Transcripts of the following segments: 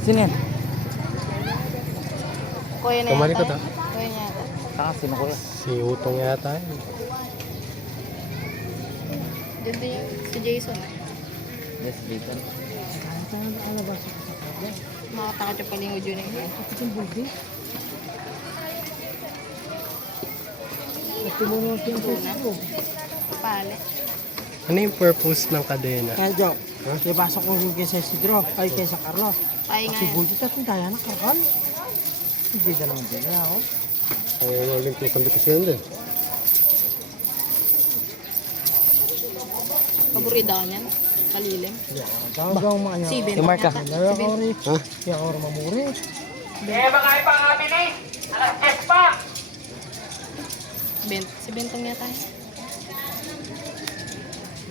Sino yan? Kuya na Tumalikod yata. ah. Kuya niya yata. Sino kuya? Si Utong yata yun. Diyan din yung si Jason. Yes, dito. Makatakot yung palingod yun eh. Tuna. Pale. Ano yung purpose ng kadena? Kaya Joe, ibasa ko yung kay Isidro, ay kay sa Carlos. Pahinga Kasi yan. bulti ka kung kaya na karal. Hindi na naman din ako. Ay, uling po kompetisyon din. Paborito ka niyan. Kalilim. Tawag ako mga Si Ben. Yung marka. Kaya ako rin. Ha? Kaya ako rin mamuri. Si Bentong yata.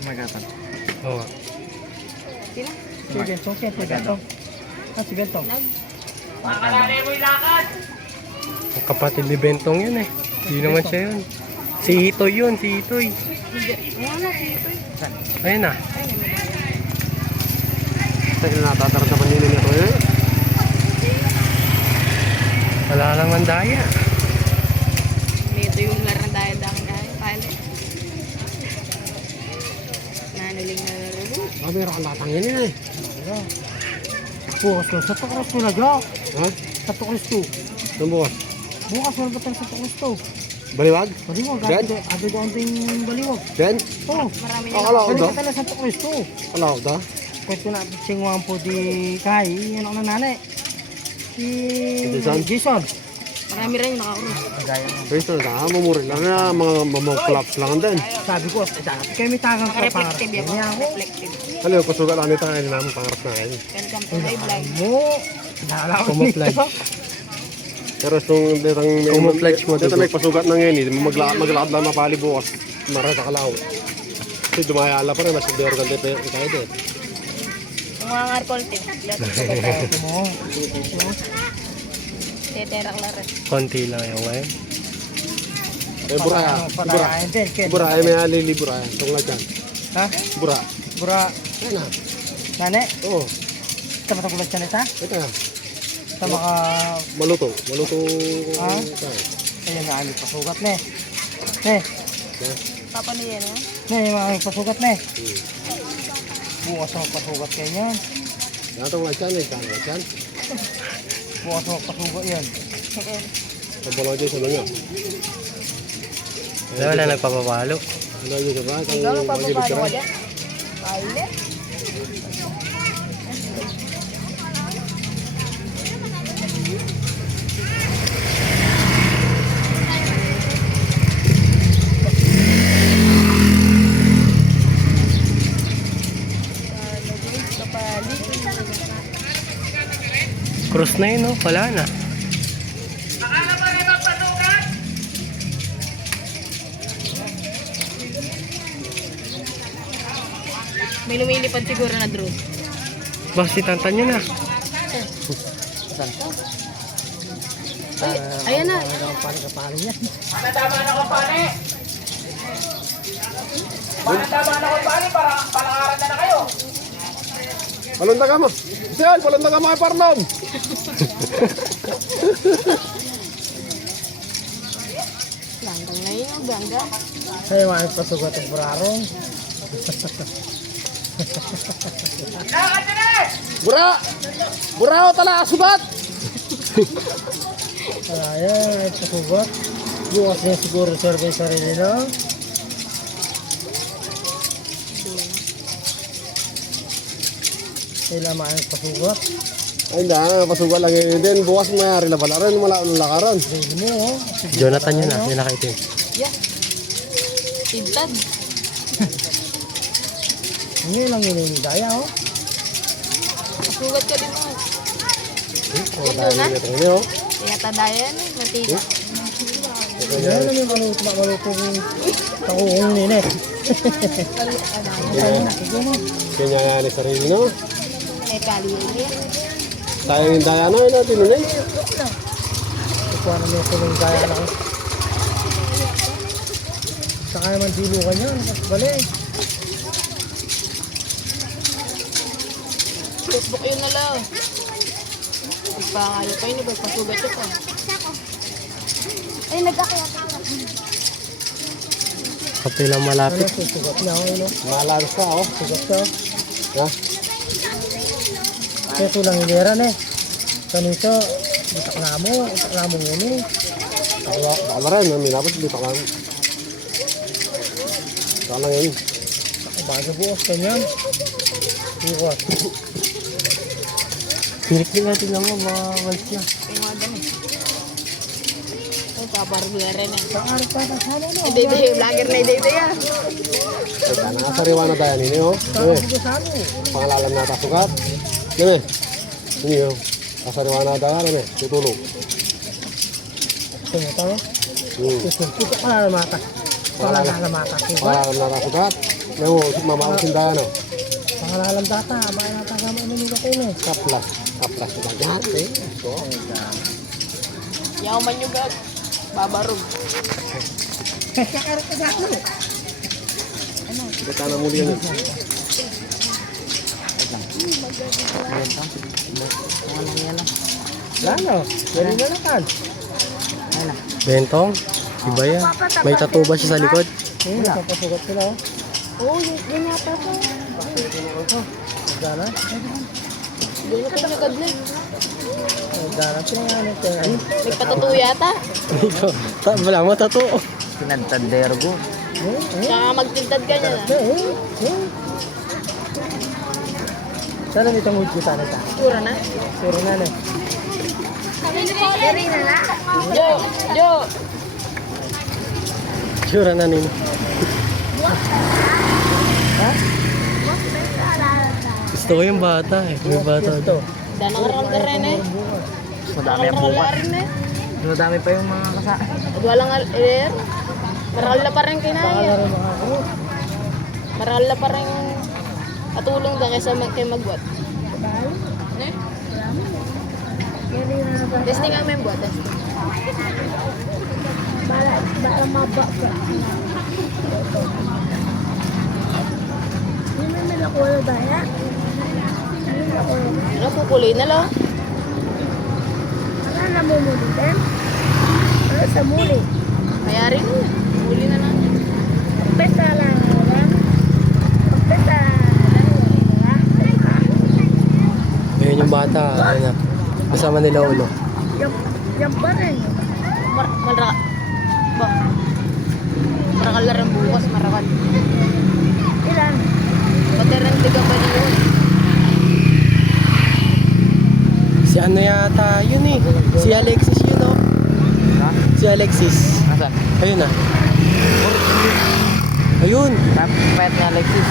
Magatan. Oo nga. Sino? Si Bentong, siyempre Bentong. Ah, si Bentong. Nag. Ang kapatid ni Bentong yun eh. Hindi naman siya yun. Si Hitoy yun, si Hitoy. Wala, dito eh. Ayun na. Sa'yo na natataranta pa nila nito eh. Wala lang ang daya. Dito yung larang dahil pale. Nanuling na laro. Ah, meron kang latangin yun eh. Bukas lang, sa Tukros to na Joe. Ha? Sa Tukros to. Anong bukas? Bukas wala ba tayo sa Tukros to? Baliwag? Baliwag, Ben? ate ko onting baliwag. Ben? Oo. Marami Ah, na. kala ko Balik daw. ka talaga sa Tukros to. Kala ko daw. Pwede na singwang po di Kai, yan ako na nanay. Si Jason? Jason. Marami rin yung nakaurus. Pwede na, mamuri lang na mga claps lang din. Sabi ko, kaya may tagang ka para. Reflective yan. Niya ako. Reflective. Ano yung pasugal lang nito ay namin pangarap na ngayon. Welcome to my vlog. Mo. Naalala ko Camouflage. dito. Pero itong ditang Camouflage mo, dito dugo. may pasugat na ngayon, maglakad lang mapali bukas. Mara sa kalaw. Kasi dumayala pa rin, mas hindi organ dito yung kahit eh. Yung mga ngarkolte. Mo. Teterak na rin. Konti lang yung ngayon. Eh, buraya. Patayain din. Ken. Buraya, may alili buraya. Itong lang dyan. Ha? Bura. Bura. Yan na. Nane. Oo. Sa matagulat siya nita. Ito na. Sa mga... Maluto. Maluto. Ha? Ayun na, may pasugat ne. Ne. Papa niya, no? Ne, yung mga may pasugat ne. Bukas ang pasugat kayo yan. Yan itong lang dyan. Yan dyan. Bukas ang pasugat yan. Pabalaw dyan sa mga. Wala nagpapapalo. Ano yun sa ba? Ikaw lang papapalo ka dyan. Pale. Cross na yun, no? Wala na. May lumilipad siguro na drone. Basta si Tantan yun ah. Ay, ayan na. Pali yan. Palunda ka mo. Siyan, palunda ka mo kay Parlon. Langgang na yun, bangga. Ay, mga pasugat ang burarong. Bura! Bura o tala, subat! Ayan, may pasugat. Bukas niya siguro survey sarili na. Kailan mga pasugat. Ay, hindi. Pasugal lang yun din. Bukas mayari na pala rin. Wala akong lakaran. Hindi mo, oh. Jonathan yun ah. Yung nakaitim. Yeah. Tintad. Hindi lang yun yung daya, oh. Sugat ka din mo. Oh, dahil na? ito yun oh. Kaya tadayan eh. Matika. Ayan lang yung malutong takuhong nini. Kanya yan ni sarili no. Eh, kali yun. Sayang yung daya na. Ano, tinunay. Ikuha naman yung tulong daya lang. Saka naman dilukan yun. Balik. Facebook yun na lang. Pangalo pa yun, pasugat siya pa. Ay, nag-akyat ako. Kapila malapit. Susugat na ako, no? Malalas ka, oh. Sugat ka. Ha? Kaya ito lang hiliran eh. Kanito, itak na mo yun eh. Baka na rin, minapot, dito lang. Saka lang yun. Bago bukas ka niyan. Bukas. Pirik din natin lang mga wals na. Yung mga dami. Ay, paparugla rin eh. Sa araw pa, sana no? Ide-ide, vlogger na ide-ide yan. Teka, nakasariwa na tayo nini, oh. Dami, Sana pangalalan na tasugat. Dami. Ini, oh. Kasariwa na tayo, dami. Tutulog. Gusto mo ito, no? Ito ka na namata. Pangalalam namata. Pangalalan na tasugat. Ngayon mo, mamausin tayo, no? Pangalalam data. Bakit natagama mo nila kayo eh. Kaplas. Kaplas na lahat, eh. So, Yaw man yung gag. Babarog. Kakaroon ka sa akin. kita na muli yan, eh. Lalo. Dali na lang kan. Bentong. Iba yan. May tattoo ba siya sa likod? Eh, napapasugat sila oh. Oo, yun yata po. Gana. Hindi na tayo nagadli. Gana. Pinangalan ko. May patutuyo yata. Ito. Wala mo tattoo. Pinagtadergo. Tsaka magtintad ka niya na. Sana nito mood kita na ta. Tura na. Sure na na. Dari na lang. Jo! Jo! Sure na nini. Gusto ko yung bata eh. Yung bata. Ito. Dana karakal ka rin eh. Madami ang Karakal bukas. ka rin eh. Madami pa yung mga kasaan. At walang alir. Maral na pa rin kinaya. Maral na pa rin katulong da kaysa kay magbuat. Ne? Testing ang may buat. Testing. Bala mababa. Hindi na nila ko na daya. Ano pupuloy na lang? Ano na mumuli din? Ano sa muli? Kaya rin yun. Huli na lang. Pagpeta lang. Pagpeta lang. Ayun yung bata. Ayun na. Kasama nila ulo. Yan pa rin. Maraka. Ba? Marakal na rin bukas. Marakal. Ilan? Pati rin tiga pa yun. Si ano yata yun eh. Si Alexis yun oh. Si Alexis. Asan? Ayun ah. Ayun. Pet ni Alexis.